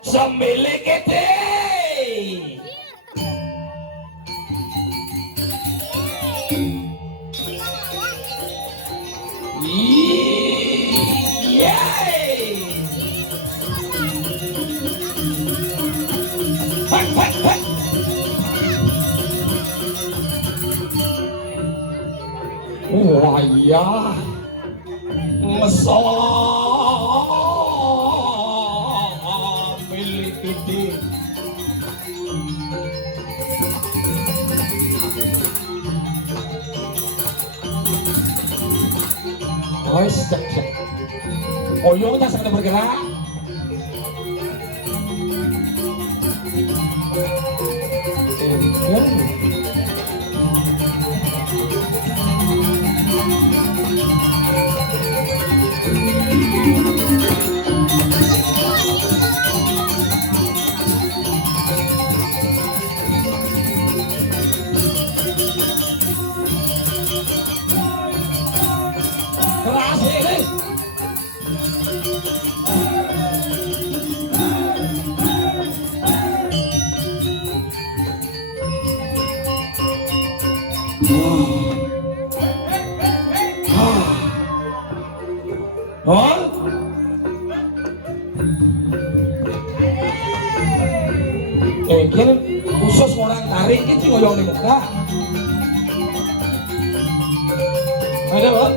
Semilik itu. Wah iya, masalah milik itu. Oh, cek. Oyongnya sedang bergerak. Keras ini. Oh, kira khusus orang tarik itu ngoyong di muka. Ada loh.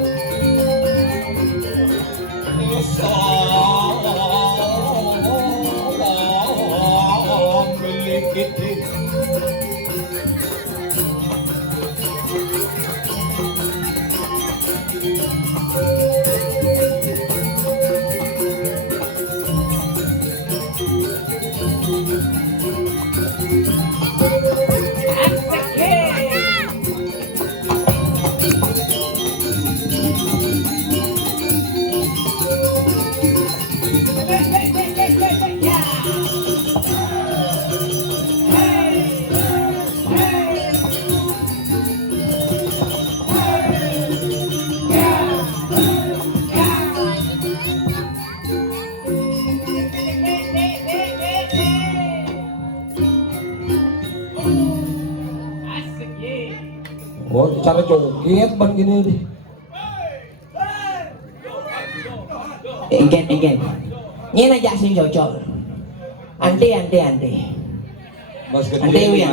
Milik itu. Oh, cara joget ban gini deh. Engken. Ini aja sing cocok. Ante. Mas gede.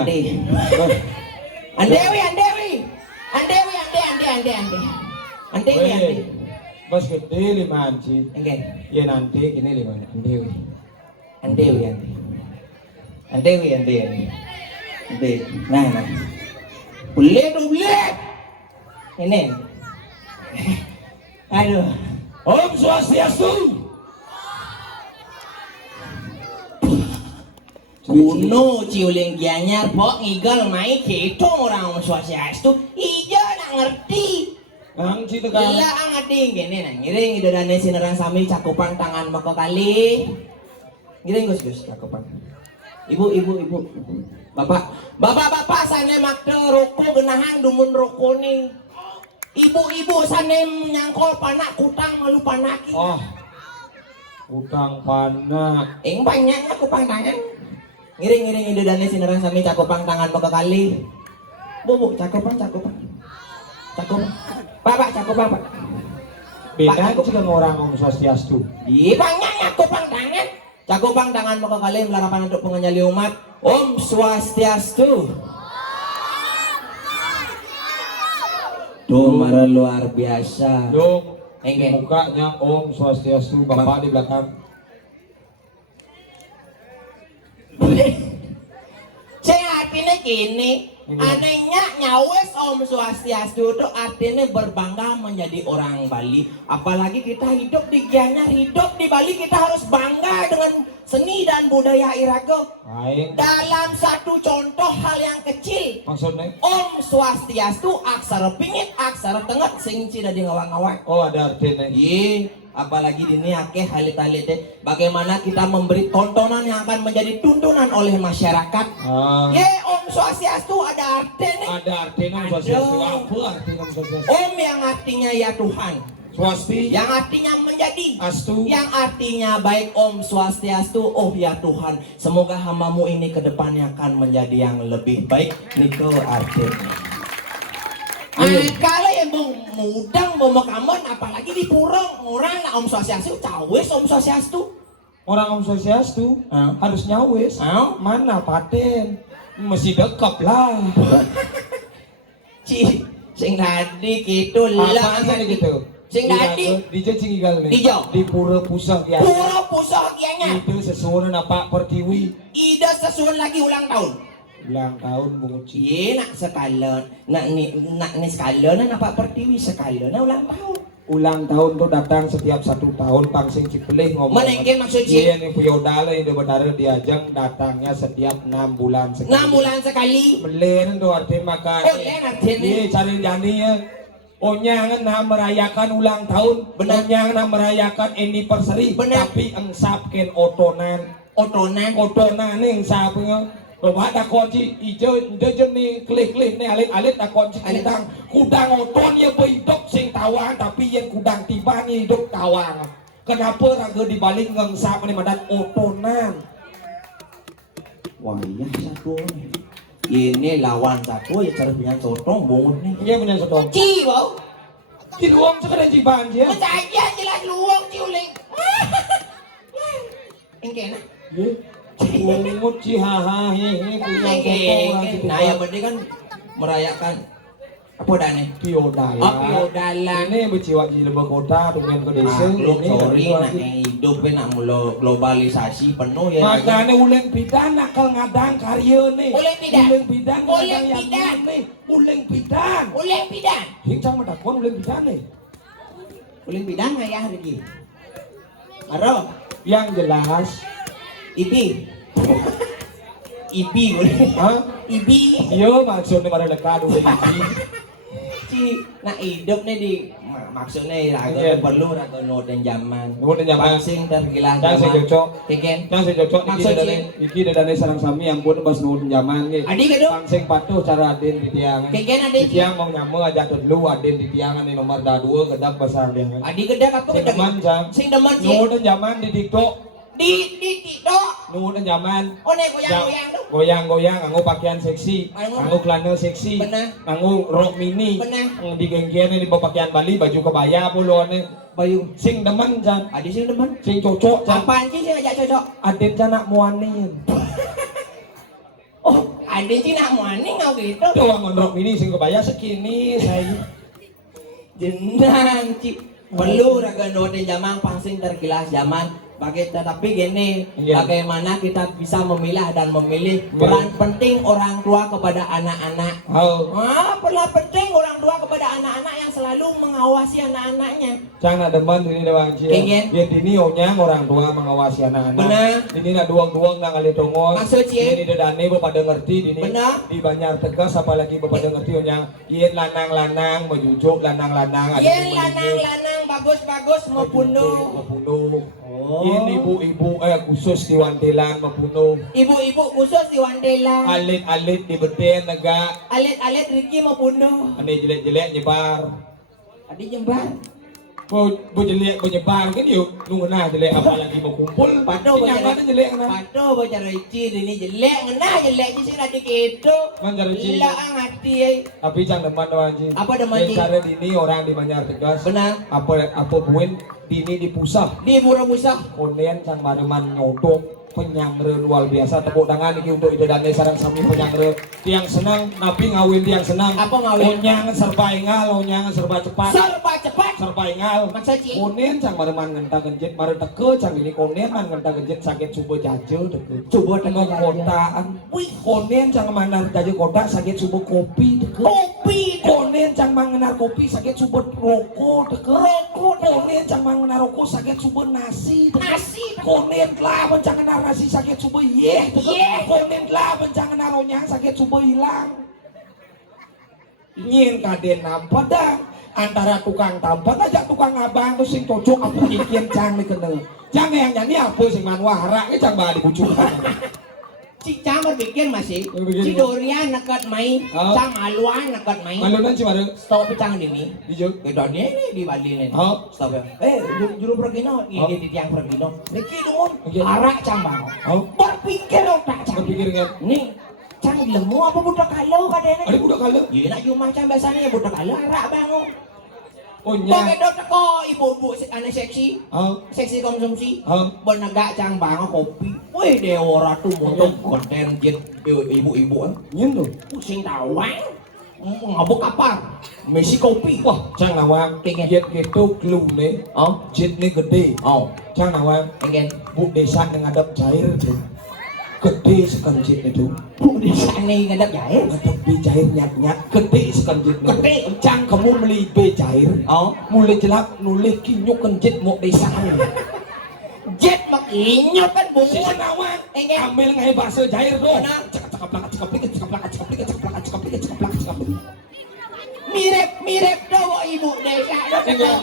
Andewi. Mas gede 5 anci. Engken. Ya nanti kini 5 Andewi. Nah. Boleh. Ini. Aduh. Om Swastiastu. Kuno ciuling gianyar pok ngigal mai ketong orang Om Swastiastu. Iya nak ngerti. Ang cita kan. Iya ngerti gini nah ngiring idodane sinerang sami cakupan tangan mako kali. Ngiring Gus cakupan. Ibu. Bapak sane makte roko genahang dumun roko nih. Ibu sane nyangkol panak kutang malu panaki. Oh. Utang panak. Banyaknya kupang tangan. Ngiring idodane sinerang sami cakupan tangan mako kali. Bu cakupan. Cakupan. Pak cakupan Pak. Beda juga orang Om Swastiastu. Iya banyaknya kupang tangan. Cakupan tangan maka kali melarapan untuk pengenyali umat. Om Swastiastu. Tuh marah luar biasa. Dong, Engke. mukanya Om Swastiastu, Bapak di belakang. Saya artinya gini. Anehnya nyawes Om Swastiastu itu artinya berbangga menjadi orang Bali. Apalagi kita hidup di Gianyar, hidup di Bali kita harus bangga dengan seni dan budaya Irago. Dalam satu contoh hal yang kecil, Maksudnya? Om Swastiastu aksara pingit, aksara tengah sing cina di ngawang-ngawang. Oh ada artinya. Iya, apalagi ini akeh halit-halit deh. Bagaimana kita memberi tontonan yang akan menjadi tuntunan oleh masyarakat. Ye, Om Swastiastu ada artinya. Ada artinya Om Swastiastu. Apa artinya Om Swastiastu? Om yang artinya ya Tuhan. Swasti. Yang artinya menjadi. Astu. Yang artinya baik Om Swastiastu. Oh ya Tuhan, semoga hamba-Mu ini ke depannya akan menjadi yang lebih baik. Niko artinya. Kalau yang mudang makaman, apalagi di purong orang nak Om Swastiastu, cawes Om Swastiastu. Orang Om Swastiastu harus nyawes. Mana paten? Mesti dekap lah. Sing tadi gitu lah. Apa gitu? Sing tadi di Cingigal nih. Di Pura Pusat ya. Pura Pusat kianya. Itu sesuatu apa pertiwi. Ida sesuatu lagi ulang tahun. Ulang tahun menguci. Iya nak sekalian. Nak ni sekalian nak Pak Pertiwi sekalian ulang tahun. Ulang tahun tuh datang setiap 1 tahun pangsing Cipelih ngomong. Menengkin maksud Cik. Iya nih Puyodala itu benar diajang datangnya setiap 6 bulan sekali. 6 bulan sekali. Melen tuh artinya makan. Oh len artinya. Iya cari jadinya. Onyangan na merayakan ulang tahun. Benar. Onyangan na merayakan anniversary. Benar. Tapi engsapken otonan. Otonan nih engsapnya. Bapak tak kunci hijau nih klik-klik nih alit-alit tak kunci kudang oton ya hidup sing tawang tapi yang kudang tiba nih hidup tawang. Kenapa raga dibalik ngengsap nih madat otonan? Wah iya satu nih. Ini lawan satu ya cara punya sotong bongot nih. Iya punya sotong. Ci bau. Ci luang sekarang ci ban ya. Saja jelas luang ci uling. Engkena. Iya. Mungut ci haha hehe punya foto. Nah yang penting kan merayakan apa dah nih? Piodala. Piodala. Ini berciwak di lebah kota tumen ke desa. Sorry nak yang hidup nak mula globalisasi penuh ya. Makanya uleng bidan nakal ngadang karya nih. Uleng bidan. Uleng bidan. Uleng bidan. Uleng bidan. Uleng bidan. Hincang medakon uleng bidan nih. Uleng bidan ayah lagi. Maro. Yang jelas. Ibi. Ibi boleh. Hah? Ibi. Iya maksudnya pada dekat udah ibi. Ci, nak hidup nih di maksudnya agak perlu atau noden zaman. Noden zaman. Sing tergilah zaman. Yang cocok. Keken. Yang cocok. Iki dadane sarang sami yang pun bas noden zaman nih. Adi gitu. Pangsing patuh cara aden di tiang. Keken adi. Di tiang mau nyamu aja dulu aden di tiangan nih nomor 2 gedap besar dia. Adi gedap apa gedap? Sing demen noden zaman di TikTok. Di TikTok. Noden zaman. Oh nih goyang-goyang tuh. Goyang-goyang, nganggo pakaian seksi, nganggo celana seksi, nganggo rok mini, di genggian di pakaian Bali, baju kebaya puluhan baju sing demen jan, adi sing demen, sing cocok jan. Apaan sih sing ngajak cocok? Aden canak muanin. Oh, aden sih nak muanin ngau gitu. Tuh nganggo rok mini sing kebaya sekini saya. Jenang ci, perlu raga noden zaman pangsing tergilas zaman. Tetapi gini, bagaimana kita bisa memilah dan memilih peran penting orang tua kepada anak-anak. Peran penting orang tua kepada anak-anak yang selalu mengawasi anak-anaknya. Jangan demen ini doang cia. Ya dini onyang orang tua mengawasi anak-anak. Benar. Dini nak duang-duang nak kali tongol. Maksud cia. Dini dedane bepada ngerti dini. Benar. Di Banjar Tegas apalagi bepada ngerti onyang. Yen lanang-lanang mejujuk lanang-lanang. Yen lanang-lanang bagus-bagus mau bunuh. Oh. Ini ibu-ibu khusus di Wandelan membunuh. Ibu-ibu khusus di Wandelan. Alit-alit di Beten negak. Alit-alit Riki membunuh. Ini jelek-jelek nyebar. Adi nyebar. Bu jelek menyebar kan yuk nunggu jelek apalagi mau kumpul. Pado baca jelek na. Pado baca Riki ini jelek ngena jelek sih nanti gitu. Manjar Riki. Hilang hati. Tapi jangan depan doang ji. Apa depan ji? Cara ini orang di Banjar Tegas. Benar. Apa buin dini di pusah. Di Pura Pusah. Konen sang mareman nyodok. Penyangre luar biasa, tepuk tangan ini untuk ide dan sarang sami penyangre tiang senang, napi ngawin tiang senang. Apa ngawin? Onyangan serba ingal, onyangan serba cepat. Serba cepat. Serba ingal. Maksudnya? Konen sang mareman ngenta genjet, mare teke sang ini konen man ngenta genjet sakit subuh jaje deke. Subuh teke kotaan. Konen sang manar jaje kota sakit subuh kopi deke. Kopi. Konen sang mangenar kopi sakit subuh rokok deke. Rokok. Konen sang mangenar rokok sakit subuh nasi deke. Nasi. Konen lah mencangenar nasi sakit subuh konen lah mencangenar onyang sakit subuh hilang. Nyin kaden nampak dah antara tukang tampat aja tukang abang tuh sing cocok aku ikin cang nih kenal. Jangan yang nyanyi apa sing manwara ini cang balik bujukan. Si Cang berpikir masih, Berpikir. si Dorian nekat main, Oh. Cang Alwan nekat main. Malunan si Maru. Stop Cang ini. Dijo. Kita dia ini di Bali nih. Oh. Stop ya. Juru pergi no, ini di tiang pergi no. Niki dong, Oke. arak Cang bang. Oh. Berpikir dong tak Cang. Berpikir kan. Nih, Cang lemu apa budak kalau kadang Ada budak kala. Iya nak cuma Cang biasanya budak kalau arak bang. Oh Pakai nya. dot teko ibu-ibu ane seksi. Oh. Seksi konsumsi. Oh. Benegak Cang bang kopi. Wih dewa ratu motor konten jet ibu-ibu. Nyen tuh. Pusing tawang. Ngabuk kapar. Messi kopi. Wah, Cang nawang. Pengen. Jet gitu glue nih. Oh, Jet nih gede. oh, Cang nawang. pengen. Bu desa yang ngadap cair tuh. Gede sekali jet itu. Bu di sana ngadap jahe. Ngadap be cair nyat-nyat. Gede sekali jet. Gede. Cang kamu beli be cair. Oh, Mulai jelak nulis kinyukan jet mau desa. jet makinyok kan bu. Si nawang. Pengen. Ambil ngai bakso cair tuh. Mana? Cekap. Mirip dowo ibu desa. Enggak.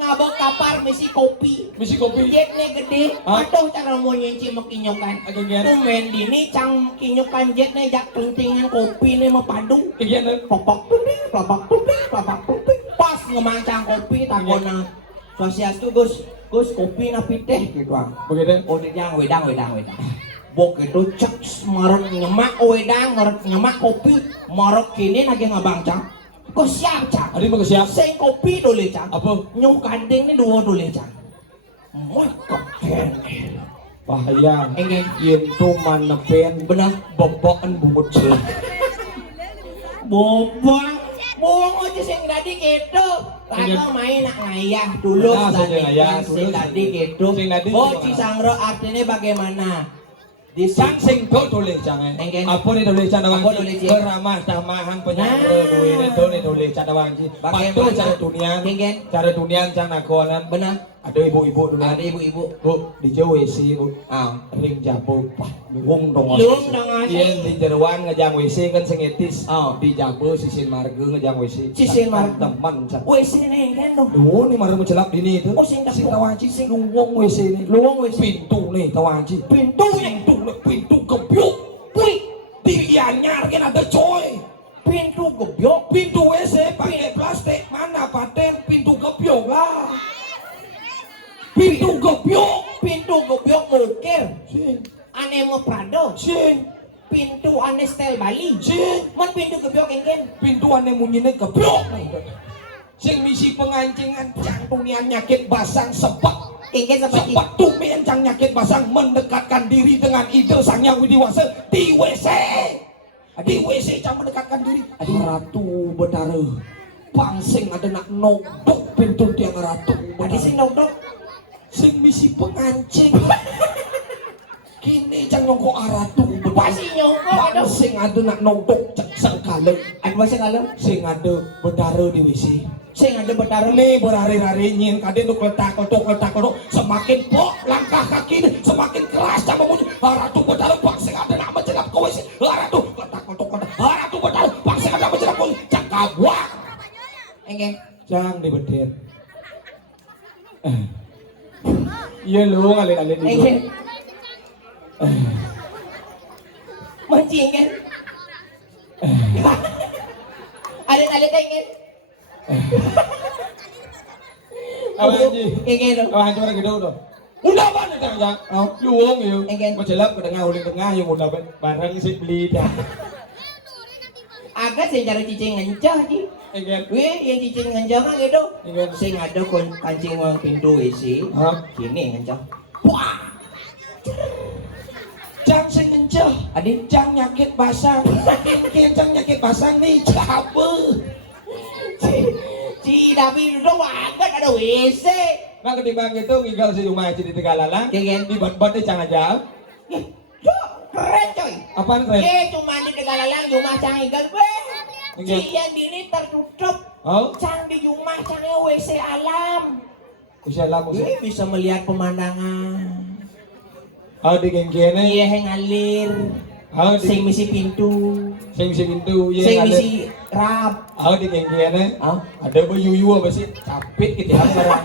Ngabuk kapar Messi kopi. Misi kopi. Jet nih gede. Hah? Aduh cara mau nyenci makinyokan. Agen-agen. Tumen dini Cang kinyokan jet nih jak pentingan kopi nih mau padu. Iya nih. Popok puping. Pas ngemancang kopi takona sosiastu Gus kopi napi teh gitu ah. Begitu. Oh dijang wedang. Bok itu cek marot nyemak wedang, marot nyemak kopi, marot kini lagi ngabang Cang. Kau siap Cang? Adi mau siap. Sing kopi dulu Cang. Apa? Nyung kandeng ni dua dulu Cang. Moy kapten. Bahaya. Enggak. Yen tu mana pen Benar. bobokan bumut sih. Bobang. Buang aja sing tadi gitu. Aku main nak ngayah dulu Nah, sing ngayah, sing tulus. tadi gitu. Sing tadi Oh, gimana? Cisangro artinya bagaimana? Di Sang sing do tulis jangan. Enggak. Apa nih tulis candawang? Apa tulis, ya? Beramah tamahan penyangre Nah. duit itu nih tulis candawang. Bagaimana? Patu cara dunia. Enggak. Cara dunia cang nakonan. Benar. Ada ibu-ibu dunia. Ada ibu-ibu. Bu di Jawa WC bu. Ah. Ring jabu. Wah, luwung dong. Luwung dong, Mas. Iya di jeruan ngejang WC kan sing etis. Oh. Di jabu sisin marga ngejang WC. Sisin marga. Teman cang. WC nih kan dong. Duh, nih maru mencelap dini itu. Oh, sing tawaji sing luwung WC nih. Luwung WC. Pintu nih tawaji. Pintunya. Pintu gebyuk. Wih, di anyar kan ada coy. Pintu gebyok. Pintu WC pakai plastik. Mana paten pintu gebyuk lah. Pintu gebyuk. Pintu gebyok mukir. Sing, Ane mau Prado. sing, Pintu ane stel Bali. sing. Mon pintu gebyok engken. Pintu ane munyine gebyuk. Sing misi pengancingan jantung nian nyakit basang sebab. Engken seperti Sebab tumen cang nyakit basang mendekatkan diri dengan ide sang yang widiwasa di WC. Di WC cang mendekatkan diri. Aduh ratu betara. Pangsing ada nak nodok pintu tiang ratu. Adi sing dok. Sing misi pengancing. Kini cang nyongko aratu. Pasti nyongko aduh. Sing ada nak nodok cek sengkale. Adi masa kalau Sing ada betara di WC. sing ada bertarung. Nih berhari-hari nyin kadang lu letak semakin pok langkah kaki ini semakin keras cara memuji haratu bertarung paksa ada nak menjelap kowe sih haratu letak haratu bertarung paksa ada menjelap kowe cakap wah Engken. jangan dibedir iya lu ngalih-ngalih di Engken. Manci engken. Alit-alit engken. apa aja Engken dong. apa aja gitu dong udah mana jangan Oh. luang yuk Engken. menjelap ke tengah uling tengah yang udah barang sih beli dah Agak sing cara cicing ngencah ji. Engken. Wih, yang cicing ngencah mah gitu. Engken. Sing ada kancing uang pintu WC. Hah? Kini ngencah. Wah. Jang sing ngenceh, Adik. jang nyakit basang, mungkin jang nyakit basang nih cabe. Si David itu wakat ada WC. Nah ketimbang itu ngigau si rumah aja di Tegalalang, Kengen. di bat-bat di jangan jauh. Yo, keren coy. Apaan keren? Cuma di Tegalalang rumah canggih weh. Kengen. Si yang dini tertutup. Oh, Cang di rumah cangnya WC alam. usia lama usia. Wih, bisa melihat pemandangan. Oh di gengkene, Iya yang ngalir. oh Sing di misi pintu. sing pintu, Sing iya ada. misi rap. Oh di gengkene, Oh. ada bu yuyu apa sih? Capit gitu ya sekarang.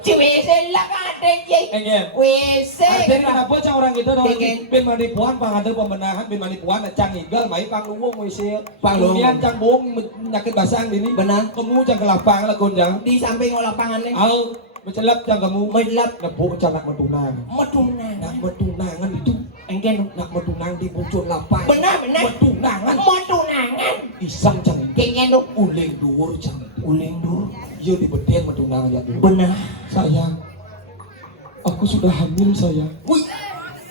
Ci WC lah ada je. Enggak. WC. Artinya kenapa cang orang kita dong Enggak. ben manipuan pengatur pembenahan ben manipuan cang igal mai pangluwung WC. Pangluwung. Kemudian cang bohong menyakit basang ini. Benar. Kamu cang ke lapang lah gonjang. Di samping lapangan nih. Al mencelap cang kamu. Menjelap Nepuk cang nak metunang. medungan. Nak metunangan itu. Engken. Nak metunang di bujur lapang. Benar. Metunangan. Medunangan. Isam cang ini. Kengken tuh. Uling dur cang. Uleng dur. Iya di beden metunangan ya dulu. Benar. Sayang. Aku sudah hamil sayang. Wih.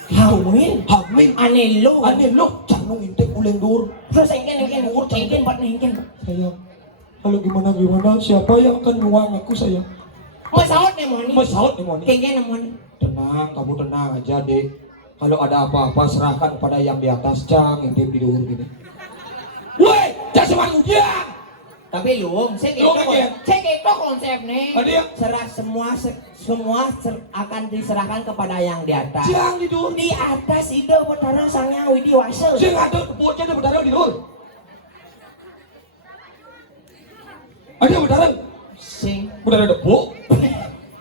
Hamil. Hamil. Aneh lo. Aneh lo cang nung intip uling dur. Terus engken buat engken. Sayang, kalau gimana siapa yang akan nyuang aku sayang? Masaut nih moni. Masaut nih Moni. Kengken moni. Tenang, kamu tenang aja dek. Kalau ada apa-apa serahkan kepada yang di atas, cang intip di luhur gini. Woi, jangan semangat ujian. Tapi lu, saya gitu konsepnya. Ada yang Serah semua akan diserahkan kepada yang di atas. cang di luhur. Di atas itu petara sangnya widi wase. Sing ada bocah ada berdarah di luhur. Ada berdarah. Sing Berdarah debu.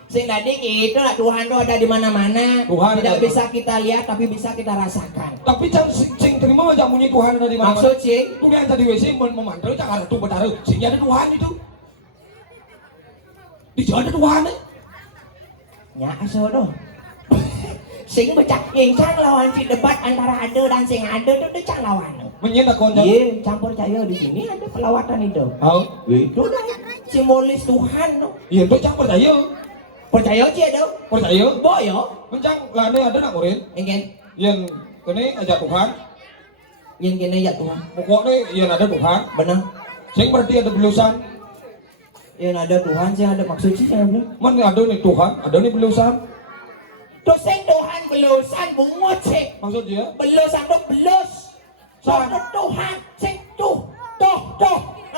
tadi itu lah Tuhan tuh ada di mana-mana. Tuhan tidak ada. bisa kita lihat tapi bisa kita rasakan. Tapi cang sing terima aja bunyi Tuhan ada di mana? Maksud sih, Tuh yang tadi WC memantau cang ada tuh berdarah. Sing ada Tuhan itu. Di jalan ada Tuhan. nya asodo. Sing becak yang cang lawan si debat antara ada dan sing ada tuh cang lawan. Menyendak konjak. Iya, campur cahaya di sini ada pelawatan itu. Oh, Itu dah simbolis Tuhan tuh. iya itu cang percaya. Percaya sih ada. Percaya. Boyo. Mencang lane ada nak murid Ingin yang kene aja Tuhan. yang kini ya Tuhan. Pokoknya yang ada Tuhan. Benar. Sing berarti ada belusan. Yang ada Tuhan sih ada maksud sih saya bilang. Mana ada nih Tuhan, ada nih belusan. Tuh sing Tuhan belusan bungut sih. Maksud dia? Belusan tuh belus. San. Tuhan sing tuh.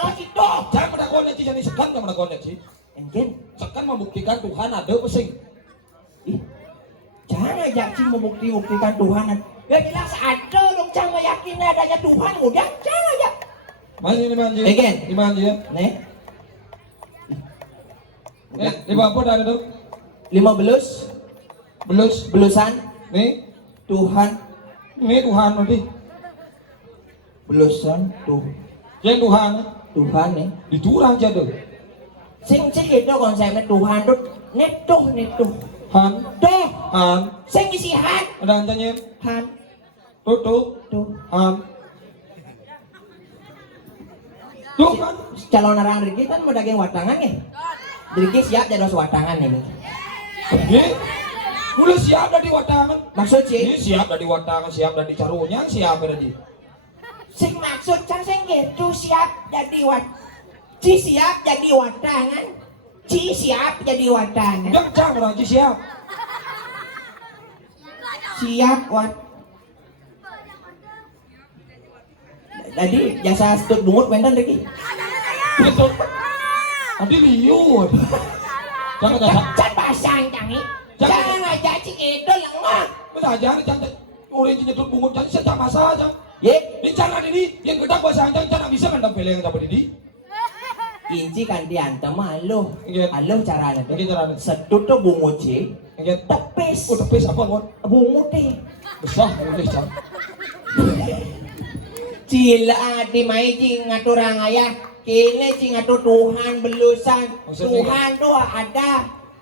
Nah itu. Jangan pada koneksi jadi sekan kamu pada koneksi. Ingin. Sekan membuktikan Tuhan ada pesing. Ih. Jangan ajak sih membuktikan Tuhan. Ya jelas ada dong jangan meyakini adanya Tuhan udah jangan aja. Masih ini manji. Again. Di manji ya. Nih. Di bawah ada tuh. 5 belus. Belusan Nih, Tuhan. ini Tuhan nanti. Belusan tuh. Yang Tuhan Tuhan nih. dicurang aja tuh. Sing itu konsepnya Tuhan tuh netuh. Han, Tuh. Han, Sing isi han. ada anjanya. Han. Tuh, Tuh. Han. Tuh kan. Calon orang Riki kan mau daging watangan ya. Riki siap jadi watangan ini. Ini udah siap dari watangan. Maksud Ini sih, siap dari watangan, siap dari carunya, siap dari. sing maksud can sing gitu siap jadi Ci siap jadi watangan. Ci siap jadi watangan. Yang cang orang Ci siap. Siap wat. Jadi jasa stut bungut benten Riki. Betul. Nanti liur. Jangan jasa. Can pasang cangi. Jangan aja ci itu lengah. Masa aja nih cantik. Orang Ci nyetut bungut cantik sejak masa aja. Ye, Di cara ini yang kita bahasa anjang cara bisa kan dapat yang dapat ini. inci kan diantem alo. Iya. Alo caranya tuh. Ini caranya. Setut tuh bungut ci. Yang Tepis. oh tepis apa kon? Bungut deh. Besar mulai cang. Cila di mai ci ngatur ayah. Kini ci ngatur Tuhan belusan. Maksudnya Tuhan tuh ada.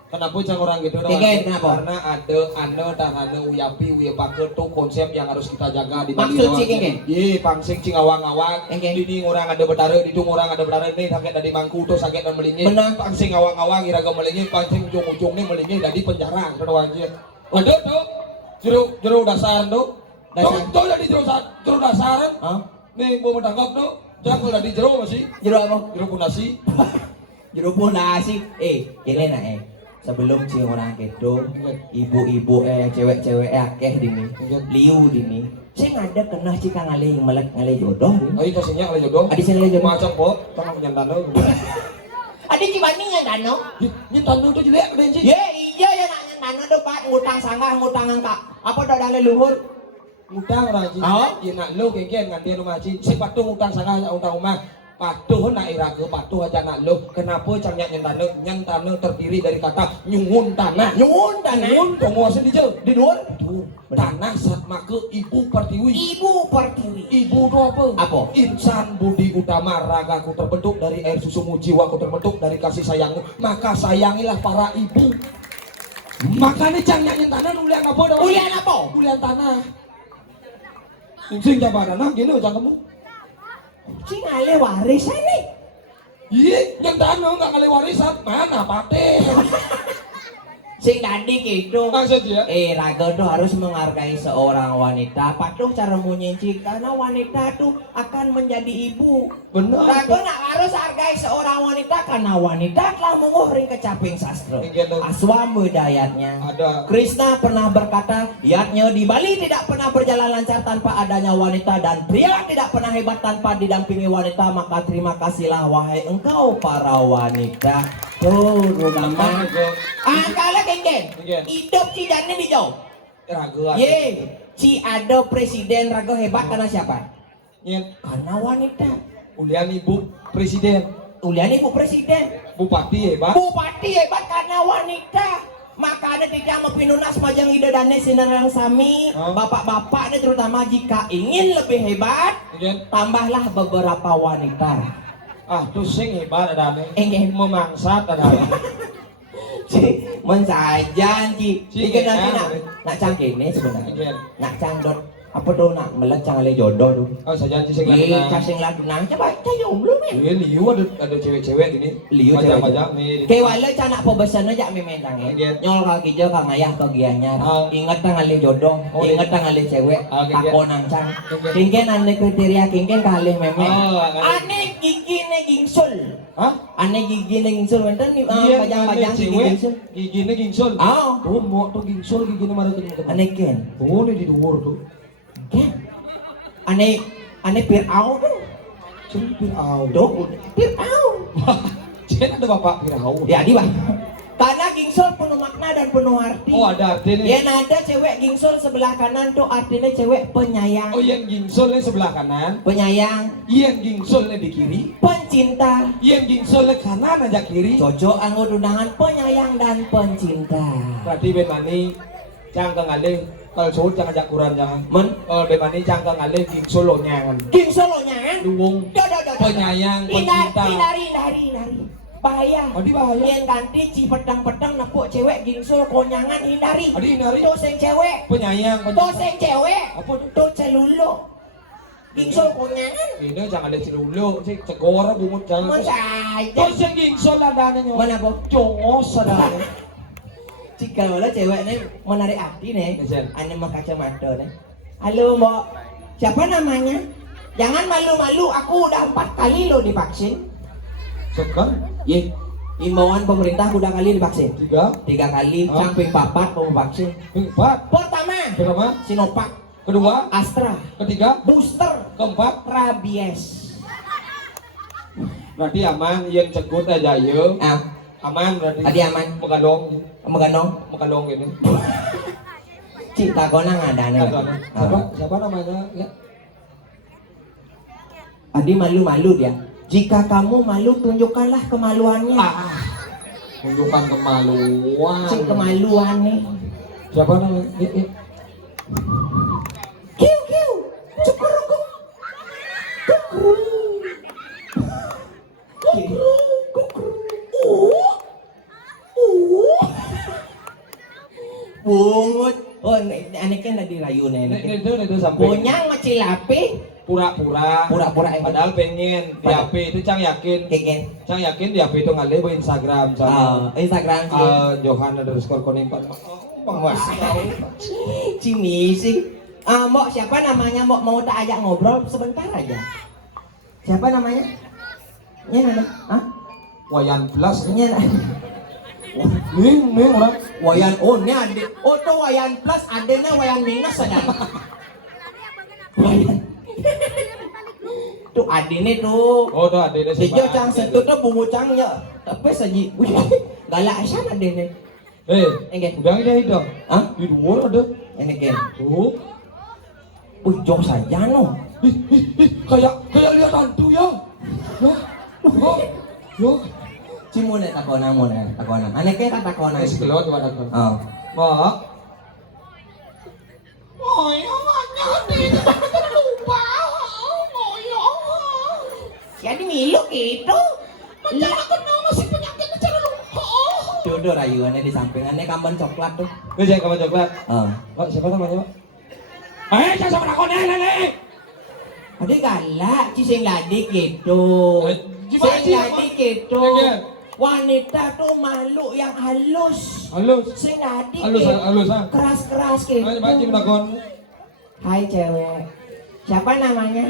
Kenapa cang orang gitu? Tiga, kenapa? Karena ada ane dan ane uyapi uyapake tuh konsep yang harus kita jaga di Bali. Maksud cing ini? Iya, pangsing cing awang-awang. Oke. Ini orang ada betara, di orang ada betara ini sakit dari mangku tuh sakit dan melingin. Benar. Pangsing awang-awang iraga melingin, pangsing ujung-ujung ini melingin dari penjara. Kada wajib. Ada tuh jero dasar tuh. Tuh jadi jero dasaran. Hah? Nih mau menangkap tuh. Jangan dari jero masih. Jero apa? Jero punasi. Jero pun nasi. Kini nak sebelum ci orang gitu, ibu-ibu cewek-cewek akeh dini, liu dini. Saya ada kena cika ngalih jodoh. Oh itu sinyal oleh jodoh. Adi sini jodoh. Macam kok, tolong penyantan tuh. Adi cibani yang dano. Nyentan tuh jelek kan sih. Ye iya ya nak dano depan ngutang sanggah ngutang angka. Apa dah dah leluhur? Ngutang orang sih. Oh? Ya nak lo kengken ngantian rumah sih. Si patu ngutang sana ngutang rumah. Patuh nak iraga, patuh aja nak lo. Kenapa cangnya nyentane terdiri dari kata nyungun tanah. Nyungun tanah. Nyungun penguasa di jauh. Di luar? Tanah saat maka ibu pertiwi. Ibu pertiwi. Ibu itu apa? Apa? Insan budi utama, ragaku terbentuk dari air susumu, jiwaku terbentuk dari kasih sayangmu. Maka sayangilah para ibu. Makanya cangnya nyentane ulian apa dong? Ulian apa? Ulian tanah. Sing jabat tanah gini aja kamu. Cing ale warisan nih. Iya, nyentane nggak ngalih warisan. Mana paten? Sing tadi gitu. Maksud ya? Raga tuh harus menghargai seorang wanita. Patuh cara menyincik karena wanita tuh akan menjadi ibu. Benar. Raga nak harus hargai seorang wanita karena wanita telah menguring kecaping sastra. Aswam budayatnya. Ada. Krishna pernah berkata, yatnya di Bali tidak pernah berjalan lancar tanpa adanya wanita dan pria tidak pernah hebat tanpa didampingi wanita. Maka terima kasihlah wahai engkau para wanita. Tuh, rumah. Kalau kengken, hidup ci jane di jauh. Raga. Ye, ci ada presiden raga hebat karena siapa? Nyet. Karena wanita. Ulian ibu presiden. Ulian ibu presiden. Bupati hebat. Bupati hebat karena wanita. Makanya tidak mau pinunas majang ide dane sinarang sami. Bapak-bapak ini terutama jika ingin lebih hebat, tambahlah beberapa wanita. Ah, tuh sing hebat ada Enggak. memangsat ada. Ci, mensajan ci. Ci, Ikan nanti enak. nak cangkir ini sebenarnya. Iya. Nak cangdot apa tuh nak melecang ale jodoh tuh. Oh, saja sing Iya, lagi. casing ladu nang coba aja jomblo nih. Iya, liu ada cewek-cewek ini. Liu Pajak-pajak nih. Kayak wala canak po besan aja mimentang Iya. Nyol kaki jo kang ayah kegiannya. Ah. Ingat tang ale jodoh, Oh, ingat tang ale cewek. Ah, iya. Tako nang cang. Iya. Kingken ane kriteria kingken kali memang. Oh, Ane gigi ne gingsul. hah? Ane gigi ne gingsul wenten nih pajang-pajang gigi cewek. gingsul. Giginya gingsul. Ah. Oh, mau tuh gingsul giginya mana tuh? Ane ken. Oh, ini di luar tuh. Ken. Ane pirau tuh. Cuma Fir'aun. Tuh, pirau. Cina ada bapak Fir'aun. Ya di bang. Karena gingsul penuh makna dan penuh arti. Oh, ada artinya. Ya ada cewek gingsul sebelah kanan tuh artinya cewek penyayang. Oh, yang gingsulnya sebelah kanan. Penyayang, Yang gingsulnya di kiri. pencinta. Yang gingsulnya kanan aja kiri. Cocok anggur undangan penyayang dan pencinta. Berarti bemani cangkang ngalih kalau sulit jangan ajak kurang jangan. Men, Kalau bemani cangkang ngalih gingsul lo nyangan. gingsul lo nyangan. Duwung Do. penyayang pencinta. Hindari. Bahaya. Adi bahaya. Yang ganti ci pedang-pedang nepuk cewek gingsul konyangan hindari. Adi hindari. Tuh sing cewek. Penyayang Tuh pencinta. sing cewek. Apa tuh? Tuh celulu. Gingsul konyangan. Ini jangan ada cilulu, cik cegor bungut jangan. Mas aja. Terus yang gingsul ada nyo. Mana po? Jongos ada. Jika wala cewek nih menarik hati nih, Betul. ane mau kacamata nih. Halo mbak, siapa namanya? Jangan malu-malu, aku udah 4 kali lo divaksin. Sekali. Ye, imbauan pemerintah udah kali divaksin. 3, 3 kali, Oh. samping papat mau vaksin. 4. Pertama, Pertama, Sinovac, kedua, Astra, ketiga, booster, keempat. rabies. Berarti aman, yang cegut aja yuk. Aman berarti. Tadi aman. Megalong, Meganong, megalong ini. cita gona nggak ada Siapa namanya? Ya. Adi malu-malu dia. Jika kamu malu, tunjukkanlah kemaluannya. Tunjukkan kemaluan. Cing kemaluan nih. Siapa namanya? Ya. Kiu, cukurukum. Bungut. Oh, ini kan udah dirayu nih. Itu sampai Punyang macilapi. pura-pura. Pura-pura. Padahal pengen di HP itu Cang yakin. Keken. Cang yakin di HP itu ngalih ke Instagram sama Instagram sih. Johan_konimpan. Cimisi. Mbok siapa namanya? Mbok mau tak ajak ngobrol sebentar aja. Siapa namanya? Nya ada. Wayan Plus. Nya Ming orang. Wayan nya ada. Oh tuh Wayan Plus adanya Wayan minus ada. Wayan. Tuh adine tuh. Oh, tuh ada Sejo cang setu tuh bungu cangnya. Tapi saji. Galak asan adine. Enggak. Udah ini itu. Hah? Di luar ada. Ini kan. Tuh. Jauh saja no. Kayak lihat hantu ya. Yo. Cimune takonan mune, takonan. Aneke kan takonan. Wis kelot wae aku. Oh. Mbak. Oh, ya mana lupa. Oh, ya. Jadi milu gitu. Macam kena masih penyakit cara lupa. Jodoh rayuannya di sampingannya kamban coklat tuh. Wis ya kamu coklat. Oh. Pak, siapa namanya, Pak? Jangan sama takonan, Nenek. Ade galak, sing ladik gitu. Gimana, Sing Ci? ladik gitu. Iya. Wanita tuh makhluk yang halus. Halus. Sing ladik Halus, gitu. halus, ha. Keras-keras gitu. Ayo, Pak, Cim takon. Hai cewek. Siapa namanya?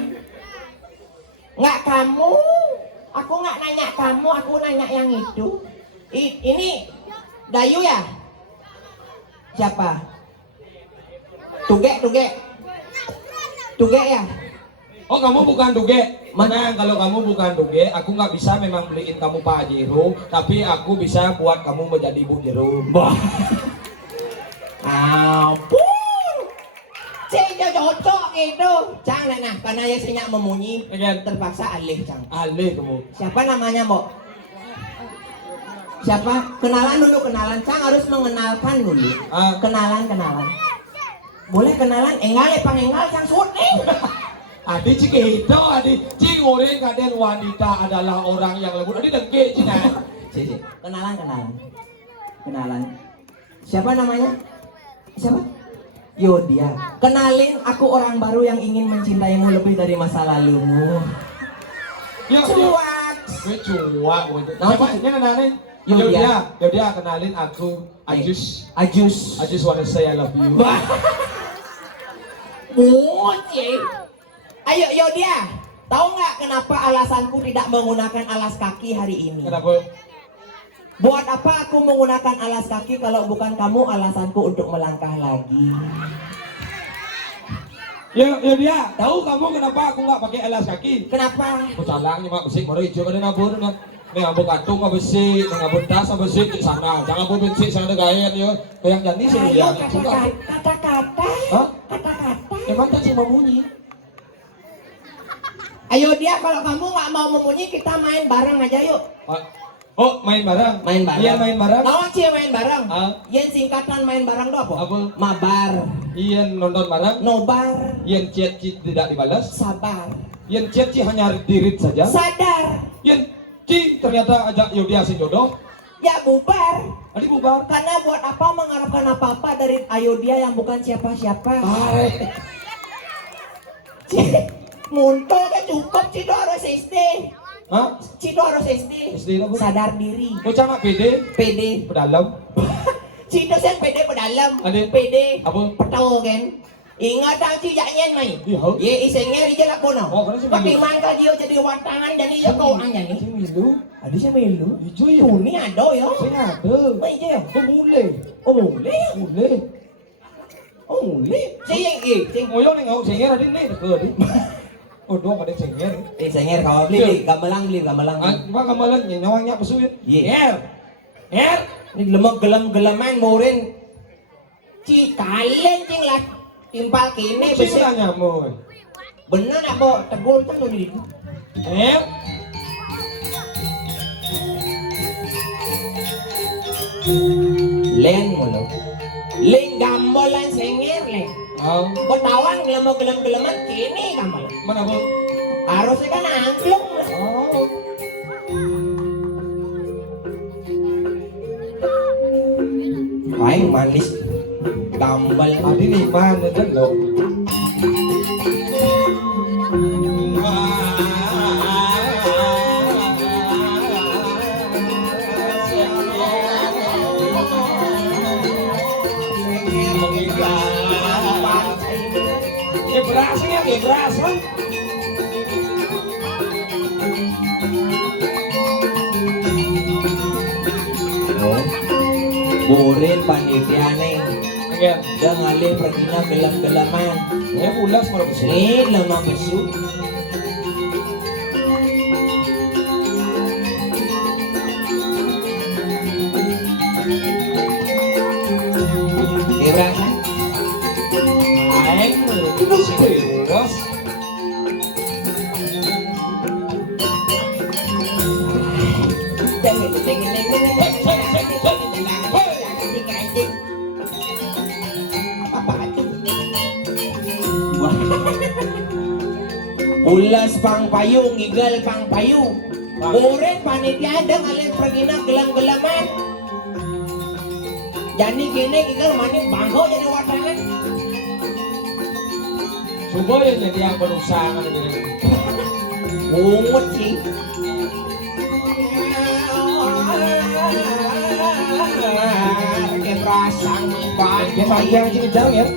Nggak kamu. Aku nggak nanya kamu, aku nanya yang itu. Ini Dayu ya? Siapa? Tuge ya? Oh, kamu bukan Duge. Mana kalau kamu bukan Duge, aku nggak bisa memang beliin kamu Pajero, tapi aku bisa buat kamu menjadi Bu Jero. Bah. Ampun. Saya cocok gitu. Cang nah, karena ya saya memunyi, terpaksa alih Cang. Alih kamu. Siapa namanya, Mbok? Siapa? Kenalan dulu, kenalan. Cang harus mengenalkan dulu. Kenalan. Boleh kenalan? Engal Cang syuting. Adi cik itu, Adi cik orang kadang wanita adalah orang yang lembut. Adi dengke cina. Sisi. Kenalan. Siapa namanya? Siapa? Yodia. Kenalin, aku orang baru yang ingin mencintaimu lebih dari masa lalumu. Cuak. Gue cuak. Siapa sih namanya? Yodia, kenalin aku Ajus. Ajus wanna say I love you. Bocil. Ayo Yodia, tahu nggak kenapa alasanku tidak menggunakan alas kaki hari ini? Kenapa? Buat apa aku menggunakan alas kaki kalau bukan kamu alasanku untuk melangkah lagi? Yodia, tahu kamu kenapa aku nggak pakai alas kaki? Kenapa? Aku calangnya mak besi, mau hijau kan nabur nak. Nih ngabur katung nggak besi, ngabur tas nggak besi di sana. Jangan ngabur besi sana gayan yo. Kayak jadi sih dia. Kata-kata. Emang kan cuma bunyi. Ayo dia, kalau kamu nggak mau memunyi kita main bareng aja yuk. Oh, main bareng. Iya main bareng. Nawan sih main bareng. Yen singkatan main bareng tuh apa? Mabar. Iya nonton bareng. Nobar. Yen chat tidak dibalas. Sabar. Yen chat hanya dirit saja. Sadar. Yen ternyata ajak Yodia si jodoh. Ya bubar. Adi bubar. Karena buat apa mengharapkan apa-apa dari Ayodia yang bukan siapa-siapa. Muntah kan cukup Cido harus SD. Hah? Cido harus SD. SD apa? Sadar diri. Bocah mak pede. Pedalam. Cido sen pede pedalam. Ade. Pede. Apa? Petau kan. Ingat ang cijaknya main. Iya. Ye isengnya di jalan kono. Oh, karena sih Tapi milu. man ka dia jadi watangan jadi dia kau anya ni. Si milu. Ada siya milu. Ijo ya. Tuh ni ada ya. Saya ada. Mai je. Oh mule. Oh boleh. Mule. Oh boleh. Saya sing Ngoyo nih ngau senger adi nih deket adi. Oh dong ada senger. senger kau beli gamelang. Pak kamalan nyawangnya pesuit. Iya. Nger. Ni gelem-geleman moren. Ci kalen cing lah timpal kene Besi besi. nanya mo. Bener nak bo tegol kan di. Nger. Len mulu. Len gambolan senger le. Betawan gelem-geleman kene gambol. Mana bu? Harusnya kan angklung. Oh. Paling manis gambal. Adi nih mana kan lo? Kayak beras kan? Burin panitia nih. Iya. Dia ngalih perginya gelem-geleman. Ya ulas kalau besi. Ini lemah besu. Berasa? Aing terus. Ulas pang payung, ngigal pang payung. Urin panitia ada kalian pergi na gelam-gelaman. Jadi kini igal maning bangko jadi watanan. Supaya jadi yang berusaha kan ini. Mungut sih. Kayak perasaan Kayak panjang sih jauh ya.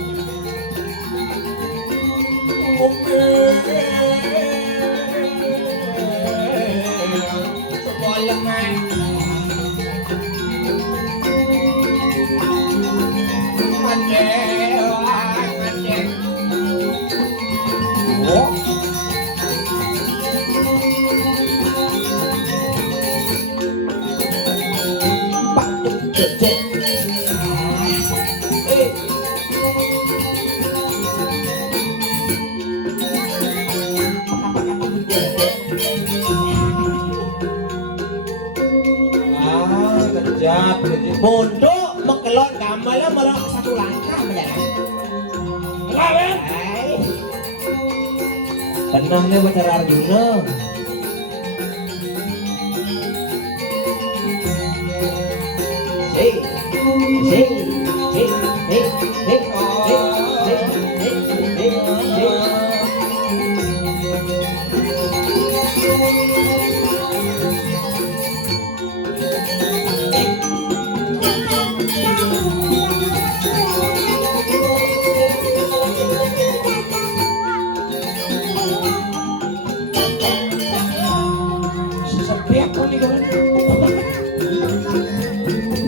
Kejat. Bodoh mekelot gamala malah satu langkah menjalan. Enggak, Ben. Tenang nih pacar Arjuna.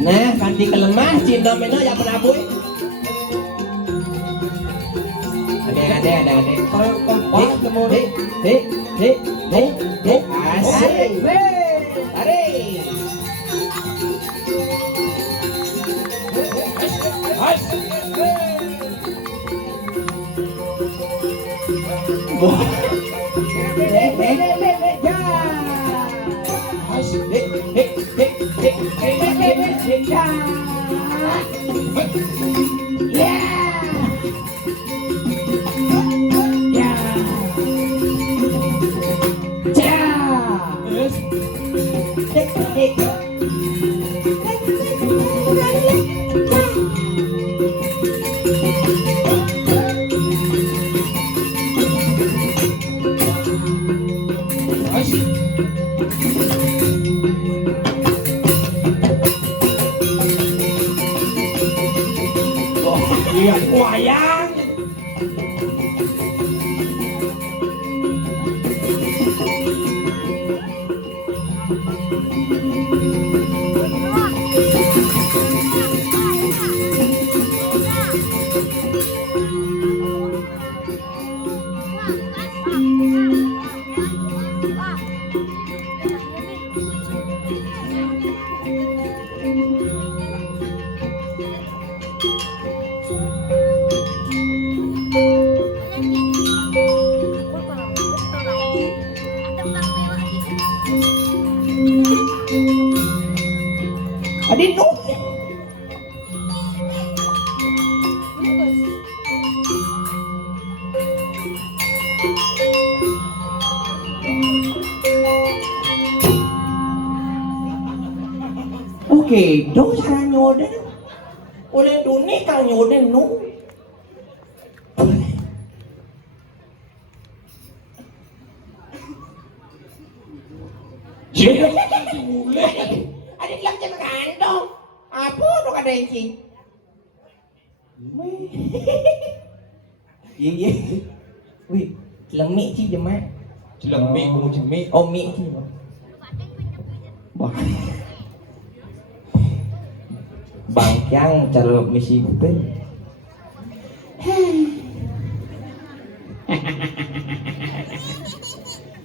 Nah, kanti kelemah cinta meno ya penabuh. Ada. Kompak temu. Asik. Tarik. Iya, wayang. Adin no. Oke, dong cara nyoden. Oleh dunia kang nyoden no. Ada lang sa kantong. Apo no ka denci. Iya. Wih, lemi sih jemaah. Cilemi, kamu cemi. Oh, mie sih. Wah. Bangkyang cara misi kupin.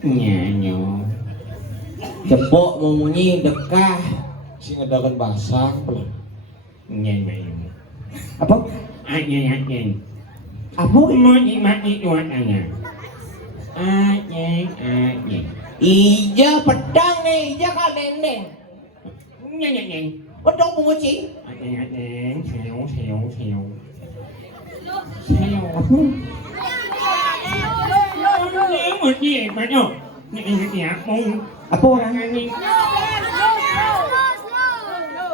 Nyanyo. Cepok memunyi dekah. Si ngedakan basah pelan. Nyanyi. Apa? Nyanyi. Apa? Mati tuannya. Nyanyi. Ija pedang nih, ija kalendeng. Nyanyi. Pedang memuji. Nyanyi. Theo. Ni banyak. Ni apa? Apa orang?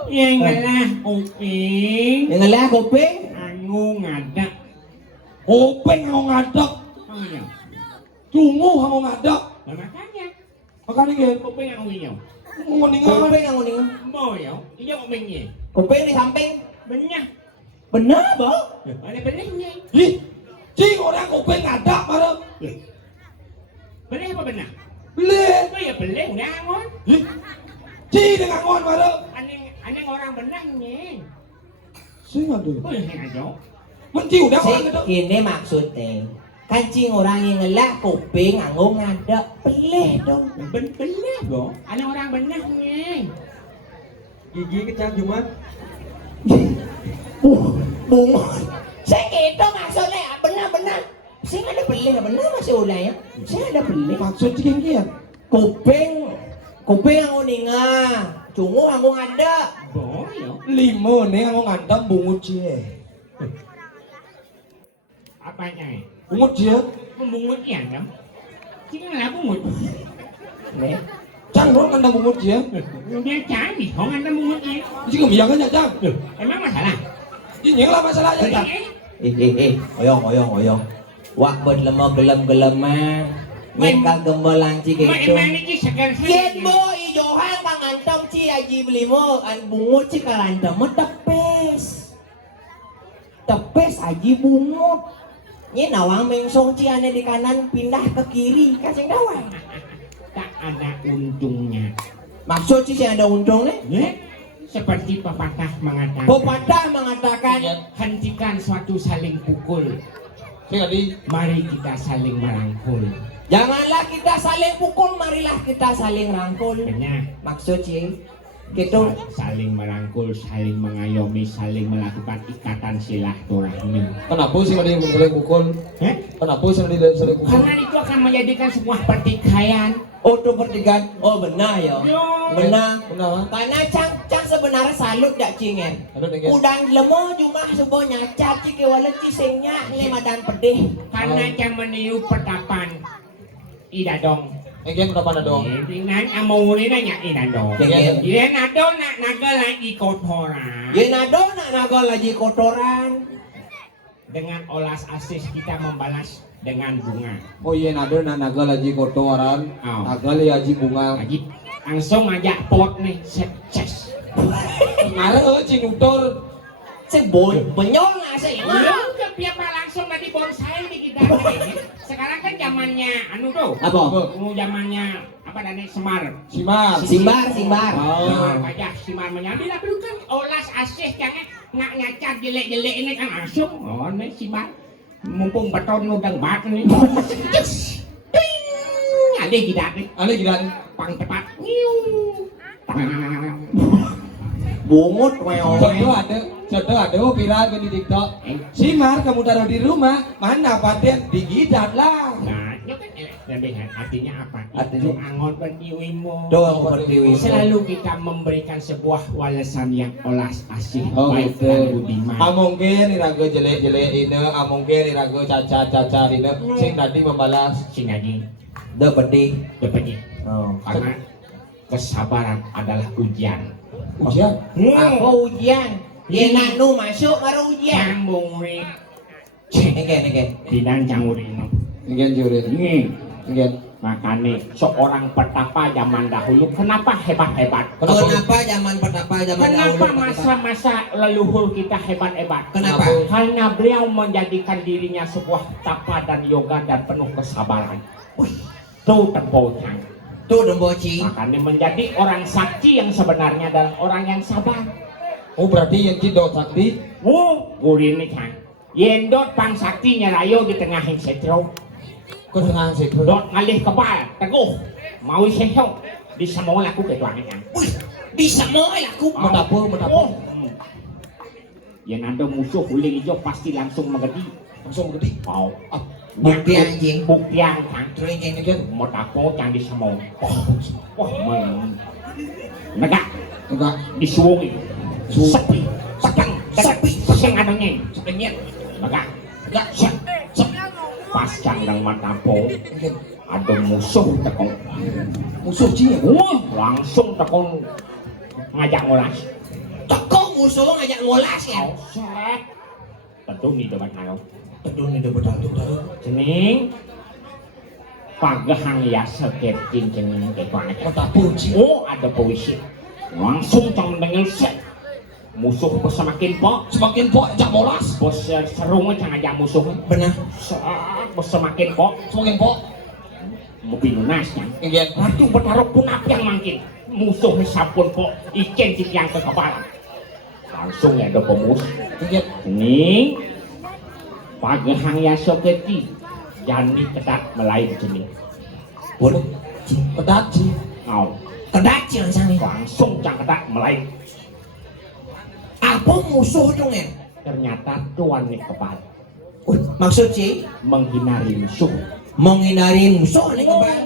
Yang ngalah kuping. Yang ngelah kuping? Anu ngadak. Kuping mau ngadok, Oh iya. tungu mau ngadok. Makanya Makanya gitu. kuping yang iya. Nguningan. Kuping yang nguning. Mau ya. Iya kupingnya. Kuping di samping. Benar. Benar, Bang. Ada benarnya. Ih, cing orang kuping ngadok marah. Benar apa benar? Beli. Oh ya benar udah ngon. Ih, cing dengan ngon marah. Aneh orang benarnya. Sing ada. Oh ya ada. Menci udah orang Sik, ngadok. ini maksudnya. Kancing orang yang ngelah kuping anggo ngadek pelih dong. Benar dong. Ada orang benarnya. Gigi kecang cuma Bungut. Saya gitu maksudnya benar-benar. Saya ada pelih benar masih ulah ya. Saya ada pelih. Maksud cing kian. Kuping anggo ningah. Cungu anggo ngadek. Oh ya. 5 nih mau ngadok bungut cie. Apanya? Bungut cie. Membungut ya kan? Chính là bungut. Nih. Cang rốt ngadok bungut cie. Dia canggih, không ăn nó bungut gì. Cing kebiang aja cang. Emang masalah? Ini yang lah masalahnya cang. Oyong. Wak bed lemah gelem-geleman. Nyen kagemelang ci Mak gitu. emang ini segar Yen bo ijohan pangantong ci aji beli mo an bungut ci kalantong mo tepes. Tepes aji bungut. Nyi nawang mengsong ci ane di kanan pindah ke kiri kasing dawang. tak ada untungnya. Maksud sih ada untungnya? Ya, seperti pepatah mengatakan. Pepatah mengatakan Hentikan suatu saling pukul. Sing adi. Mari kita saling merangkul. janganlah kita saling pukul, marilah kita saling rangkul. Benar. Maksud sih gitu. Saling merangkul, saling mengayomi, saling melakukan ikatan silaturahmi. Kenapa sih ada yang saling pukul? Kenapa sih ada yang saling pukul? Karena itu akan menjadikan sebuah pertikaian. Oh tuh pertigaan. Oh benar ya. Benar. Benar. Karena cang sebenarnya salut dak cingen. Ada dengan. Udang lemo cuma sebuah nyacat cike wala cisengnya ni madan pedih. Karena jam meniup petapan. Ida dong. Yang kenapa ada dong? Tingnan amo ni nanya ida dong. Yang- Dia nado nak naga lagi kotoran. Yenado nak naga lagi kotoran. Dengan olas asis kita membalas dengan bunga. Oh iya nado naga lagi kotoran. Oh. Naga lagi bunga. Lagi langsung ajak pot nih, ses. Mare cing utor. Seboy benyol nggak sih? Belum kepiapa langsung tadi bonsai nih kita. Sekarang kan zamannya anu tuh. Apa? Zamannya apa namanya Semar. Simar. Simbar. Semar Oh. pajak Semar menyambil tapi lu kan olas asis jangan nggak nyacat jelek-jelek ini kan langsung. Oh nih Semar. Mumpung beton udah bat nih. Cus. Ting. Ada tidak nih. Ada gila nih. Pang tepat. Nyiu. Tang. Bungut wewe. Contoh ada viral di TikTok. Simar kamu taruh di rumah, mana paten digidat lah. Nah, itu kan lebih artinya apa? Artinya? Itu angon pertiwimu. Doang pertiwi. Selalu kita memberikan sebuah walesan yang olas asih, Oh baik gitu. dan budiman. Amungkin iraga jelek-jelek ini, amungkin iraga cacat-cacat ini, sing tadi membalas. Sing lagi Dah pedih. dapetnya. Oh. Karena kesabaran adalah ujian. Ujian. Apa ujian? Yenak nu masuk baru ujian. Nyambung nih. Nege. Tidak nyambung ini. Ingin juri. Ini Ingin. makanya seorang petapa zaman dahulu kenapa hebat-hebat? Kenapa zaman pertapa zaman Kenapa dahulu? masa-masa leluhur kita hebat-hebat? Kenapa? Karena beliau menjadikan dirinya sebuah tapa dan yoga dan penuh kesabaran. Itu tempatnya. Tuh demboci. Makanya menjadi orang sakti yang sebenarnya adalah orang yang sabar. Oh berarti yang cidot sakti. Gurih ini kan. Yendot pang saktinya rayo di tengahin setro. Ke tengah sih. Dot ngalih kebal, teguh. Mau seho. Di semua laku ketuangan. Wih, bisa mau laku. Metapo. Ya nado musuh uling hijau pasti langsung mengerti. Langsung gede. Mau. Bukti anjing. Buktian kan. Terus yang Ingin. Mau tapo cang di semua. Wah, negak Enggak. disuwungi. Suwung. Sepi, sekang, Sepi. sing adanya. sepenyet. Negak, Enggak. pas cang dan matapo. Ingin. ada musuh tekong. Musuh Ci. Langsung tekong ngajak ngolas. Tekong musuh ngajak ngolas ya. Set. Tentu di depan kalau. Aduh ini udah berdatuk dah. Cening. Pagahang ya seketin cening kayak banget. Kota Puji. Oh ada puisi. Langsung cang mendengar set. Musuh bos semakin pok. Semakin pok jak molas. Bos serungnya cang ngajak musuh. Benar. Set. Bos semakin pok. Semakin pok. Mobil lunasnya. Ingat. Ratu bertaruh pun apa yang mungkin. Musuh sabun pok. Ikan yang ke kepala. Langsung ya ada pemus. Ingat. Ini pagahang ya soketi jani ketat melai di sini. Waduh. Kedat Ci. Mau Kedat sih langsung nih. langsung cang ketat melai. Apa musuh tuh ngen? Ternyata tuan nih kepala Maksud sih menghindari musuh. menghindari musuh nih kebal.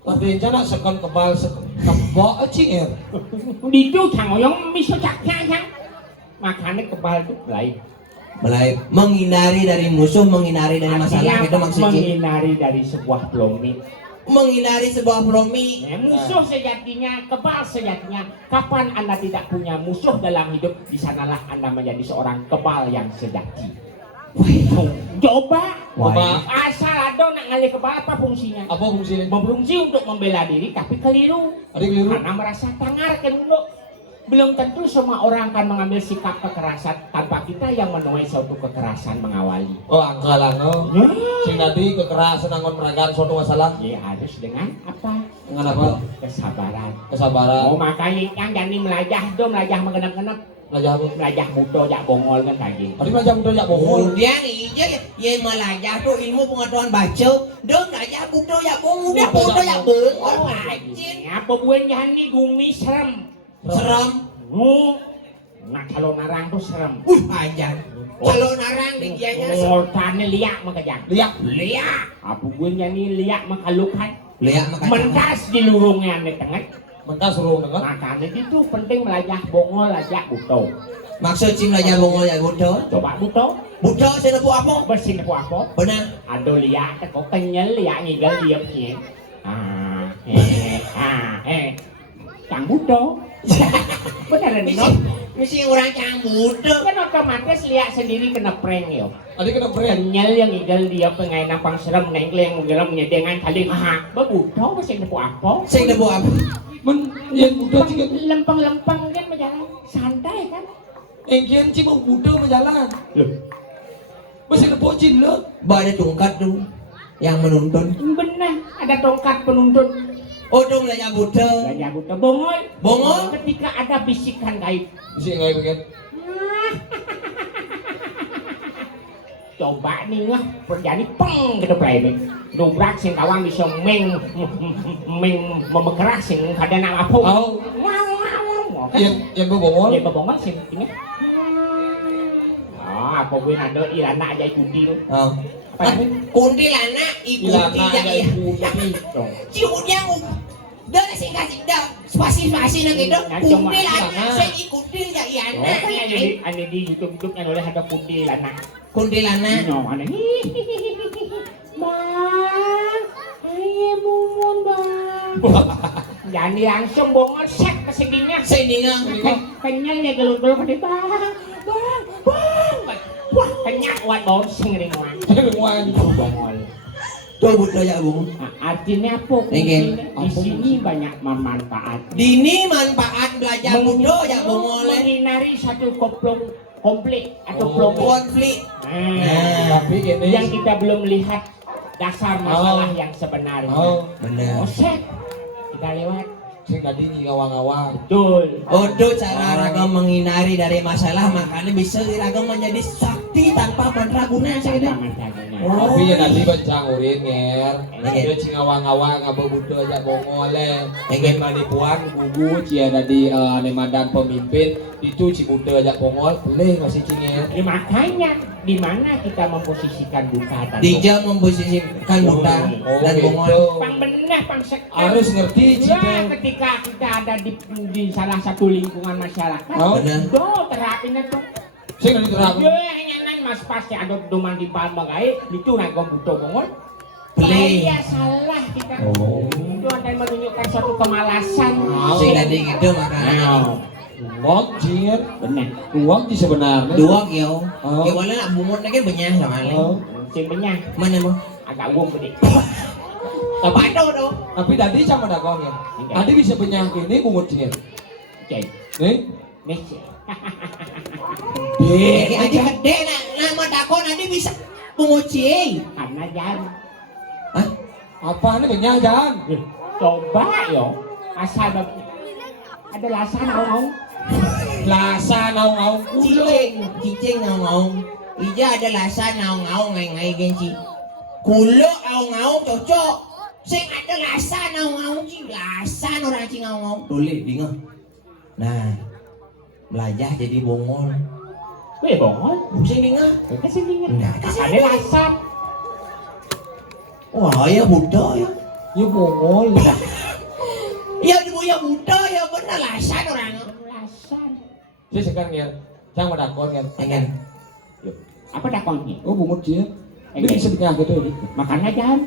Tapi rencana sekon kebal kebok Ci. Di itu cang oyong miso caknya cang. Makanya kepala itu melai. Mulai menghindari dari musuh, menghindari dari masalah itu maksudnya. Menghindari dari sebuah pelomit. Menghindari sebuah promi. Ya, musuh sejatinya, kebal sejatinya. Kapan Anda tidak punya musuh dalam hidup, di sanalah Anda menjadi seorang kebal yang sejati. Coba, Coba. asal ada nak ngalih kebal apa fungsinya? Apa fungsinya? Berfungsi untuk membela diri, tapi keliru. Ada keliru. Karena merasa tangar kan dulu. Belum tentu semua orang akan mengambil sikap kekerasan tanpa kita yang menuai suatu kekerasan mengawali. Oh angka lah no. Sing tadi kekerasan anggon meragaan suatu masalah. Ya harus dengan apa? Dengan apa? Kesabaran. Kesabaran. Oh makanya yang jadi melajah do, melajah mengenap-genap, Belajar apa? melajah buto jak bongol kan kayak gitu. Tadi belajar mudah jak bohong. Kemudian iya yang melajah tuh ilmu pengetahuan baca. Dong belajar buto ya bong, udah buto ya bong. Rajin. Apa buan jani gumi serem. Serem. Nah kalau narang tuh serem. Ajan. Kalau narang di dianya Ngoltane liak makajang. Lihat. Liak. Apa buan jani liak makalukan. lihat makanya. Mentas di lurungnya nih tengah. Mentah suruh dengar. Makanya itu penting melajah bongol aja buto. Maksud sih belajar bongol ya buto. Coba buto. Buto saya nepu apa? Bersin aku apa? Benar. Ado liak kok kenyal liak ngigal diam sih. Kang buto. Beneran nih, no? Mesti orang cang buto. Kan otomatis liak sendiri kena prank yo. Tadi kena brand. Kenyal yang ngigal dia pengen nampang serem nengkel yang ngigal menyedengan kali bebuto bersin aku apa? Saya nepu apa? Men yang muda Ci. Lempeng-lempeng kan berjalan santai kan? Engkian Ci mau muda menjalan. Loh, Masih nepok Cin lo. Ada tungkat tuh yang menuntun. benar ada tongkat penuntun. Oh tuh belajar buto. Belajar buto bongol. Bongol? Ketika ada bisikan gaib. Bisa nggak begitu? Coba nih ngah perjani peng ke depan ini. Dobrak sing kawan bisa meng memekeras sing kada nak apa. Oh. Yang berbongol. Ya bebongol sing ini. Apa gue ada ilana aja kunti tu. Oh. Apa ini? Kuntilanak ikuti Ilana ya. yang kunti. Ciudang dari singkat dah spasi-spasi nak gitu. Kuntilanak saya ikuti ya iana. Ane di YouTube yang oleh ada kunti ilana. Kuntilanak. No, ane. Bang, ayo mumun bang. Jadi langsung bongol set ke sininya. Saya dengar. Kenyalnya gelut-gelut pada bang. Wah, kenyal buat bau singring wan. Wan. Bongol. Tuh buto ya bung. Nah, artinya apa? Ingin. Di sini banyak manfaat. Dini manfaat belajar buto ya bung oleh Menghindari satu konflik atau Oh. konflik. Nah, Tapi ini. yang kita belum lihat dasar masalah yang sebenarnya. Oh. Benar. Oh, set. Kita lewat. Sing tadi ngawang-ngawang. Betul. Oh tuh cara ragam menghindari dari masalah makanya bisa diragam menjadi sakti tanpa mandraguna saya gitu. Tapi ya tadi bancang urin nger. Dia cing ngawang-ngawang apa butuh aja bongole. Pengen manipuan gugu cia tadi ane mandan pemimpin itu ci butuh aja bongol boleh masih cinger. Ya, makanya di mana kita memposisikan buta dan Dija memposisikan buta dan bongol. pang benar pang sektor. Harus ngerti Ya, cita. ketika kita ada di salah satu lingkungan masyarakat, Oh. Benar. do terapinya tuh. Sing nanti terang. Ya, nyanan mas pasti ada doman di palma gae, itu naik butuh bongol. Play. Iya salah kita. Oh. Itu akan menunjukkan suatu kemalasan. Sing tadi gitu makanya. Uang jin. Benar. Uang di sebenarnya. Dua kyo. Oh. Kyo wala nak bumot na kan benyah sama Oh. lain. Sing benyah Mana mo? agak uang gede. Apa itu tuh? Tapi tadi sama dagong ya. Tadi bisa penyakit ini bungut jin. Oke. Nih. Nih. Adi gede nak nama dakon adi bisa penguci. Karena jangan. Hah? Apa ini banyak jangan? Coba yo. Asal ada lasan ngomong. Lasa naung ulo. Cicing naung. Ija ada lasa naung ngai genci. Kulo naung cocok. Sing ada lasa naung ci lasa orang ci naung. Tulis bingung. Nah, belajar jadi bongol. Weh bongol. Sing bingung. Kasih dingin. Nah, Ada lasan. Wah, ya Buddha ya. Ya bongol. Ya ibu ya Buddha ya bener lasan orang. Lasan. Saya sekarang ya. Jangan dagong ya. Pengen. Apa dakonnya? Oh bungut jin. Ini bisa penyakit itu. Makanya jangan.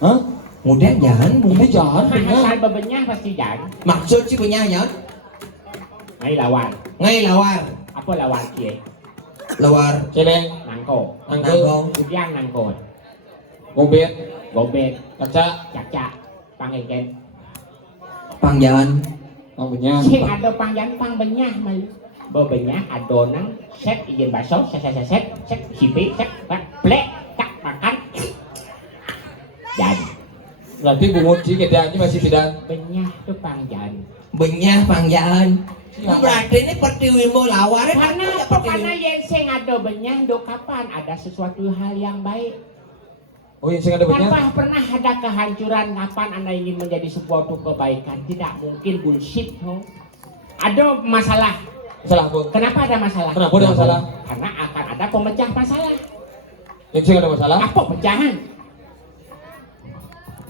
Hah? Mudah jangan Ini jangan Asal penyakit. bebenyah pasti jangan. maksud sih punya ya. Ngai lawan. Ngai lawar. Apa lawan kie? Lawar Celeng. Nangko. nangkong. Kudiang nangko. Gobet. Gobet. Kaca. Caca. Pangengken. Pangjalan. Namanya. Sing ada pangjan pang benyah mal. Bebenyah adonan set izin baso set sipi set plek tak makan. Jadi Berarti bungut jin kerjaannya masih tidak. benyah itu pangjan. Benyah pangjalan. Berarti ini pertiwimbo lawar. Karena yang sing ada benyah do kapan ada sesuatu hal yang baik. Oh yang sing ada banyak. Tanpa pernah ada kehancuran kapan Anda ingin menjadi sebuah kebaikan. Tidak mungkin bullshit. No? Ada masalah. Salah bu. Kenapa ada masalah? Kenapa ada masalah? Karena akan ada pemecah masalah. Yang sing ada masalah. Apa pecahan?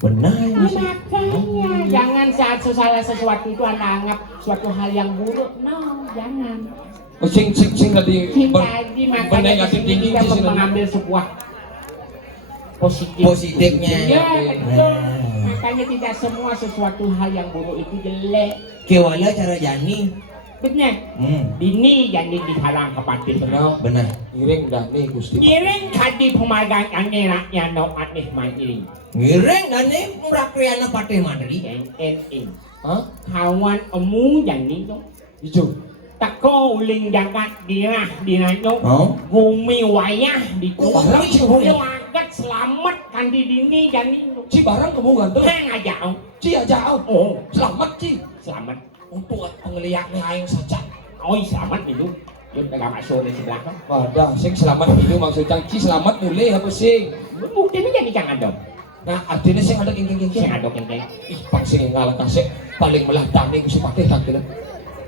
Benar. Makanya jangan saat sesuatu itu Anda anggap suatu hal yang buruk. No, jangan. Oh sing tadi. Jadi makanya Bernegatif di sini tinggi kita sih. mengambil sebuah positif. Positifnya. Ya, betul. Makanya tidak semua sesuatu hal yang buruk itu jelek. Kewala cara jani. Benar. Dini jadi dihalang kepada Benar. Benar. Ngiring dah nih Gusti. Ngiring kadi pemagang angin rakyat no atnih mandiri. Ngiring dan ini merakyana pate madri. NNN. Hah? Kawan emu jadi no. Hijau. Tako uling jagat dirah dinanyo. Oh. Bumi wayah di Barang sih, Bumi wagat selamat kandi dini jadi no. Ci barang kamu ganteng. Hang aja om. Ci aja. Oh, Selamat Ci. selamat. Untuk pengeliaknya aing saja. Oh, selamat itu. Yuk agak masuk di sebelah kan. Wadah, sing selamat itu maksudnya Ci selamat mulai apa sih? Buktinya jadi jangan dong. Nah, artinya sing ada kengkeng. Sing ada kenteng. Ih, pang sing ngalah kasih paling melah tani Gusti Patih tak kira.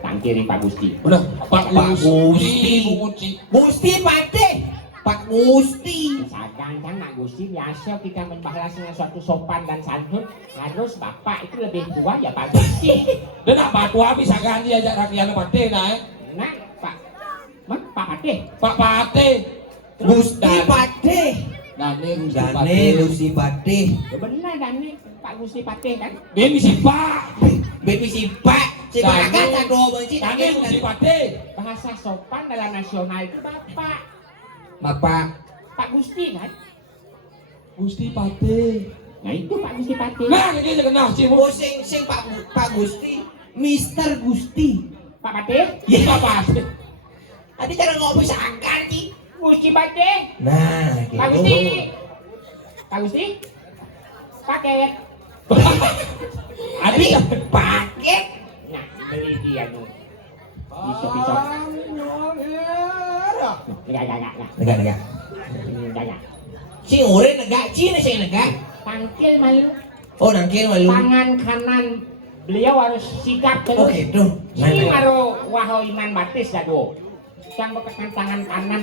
Tangkiri Pak Gusti. Benar, Pak Gusti. bungut Ci. Gusti pate. Pak Gusti. Misalkan kan Pak Gusti biasa kita membahas dengan suatu sopan dan santun, harus Bapak itu lebih tua ya Pak Gusti. Dan apa tua bisa ganti aja rakyat Patih nah. Nah Pak Patih. Pak Patih. Gusti pate. Dane Gusti Jane Patih. Gusti pate. Ya benar kan nih Pak Gusti Patih kan. Ini si Pak. Baby si Pak. Si Pak kan tak dua benci. Dane Gusti Patih. Bahasa sopan dalam nasional itu Bapak. Bapak. Pak Gusti kan. Gusti Patih. Nah itu Pak Gusti Patih. Nah, ini aja kenal Ci. Oh sing Pak Gusti. Mister Gusti. Pak Patih. Iya, Pak Patih. Tadi cara ngopi seakan sih. Gusti Patih. Nah, Pak Gusti. Pak Gusti. Paket. Adi paket. Nah, beli dia nu. Bisa. Enggak. Negak. Si ure negak, Cina si negak. Tangkil malu. Oh nangkil malu. Tangan kanan beliau harus sigap Oh terus. gitu. Si maro waho iman batis dado. Yang bekekan tangan kanan.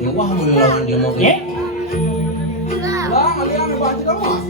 Ya wah mulawan dia mau. Ya. Lah, kalian baca dong.